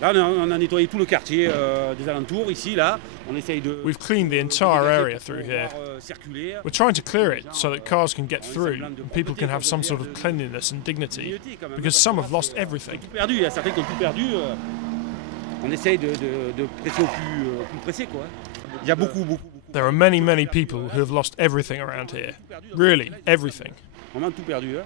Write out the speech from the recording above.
Là, on a nettoyé tout le quartier des alentours, ici, là. On essaye de... We've cleaned the entire area through here. We're trying to clear it so that cars can get through and people can have some sort of cleanliness and dignity, because some have lost everything. Il y a certains qui ont tout perdu. On essaye de presser au plus pressé, quoi. Il y a beaucoup. There are many people who have lost everything around here. Really, everything. Vraiment tout perdu, hein.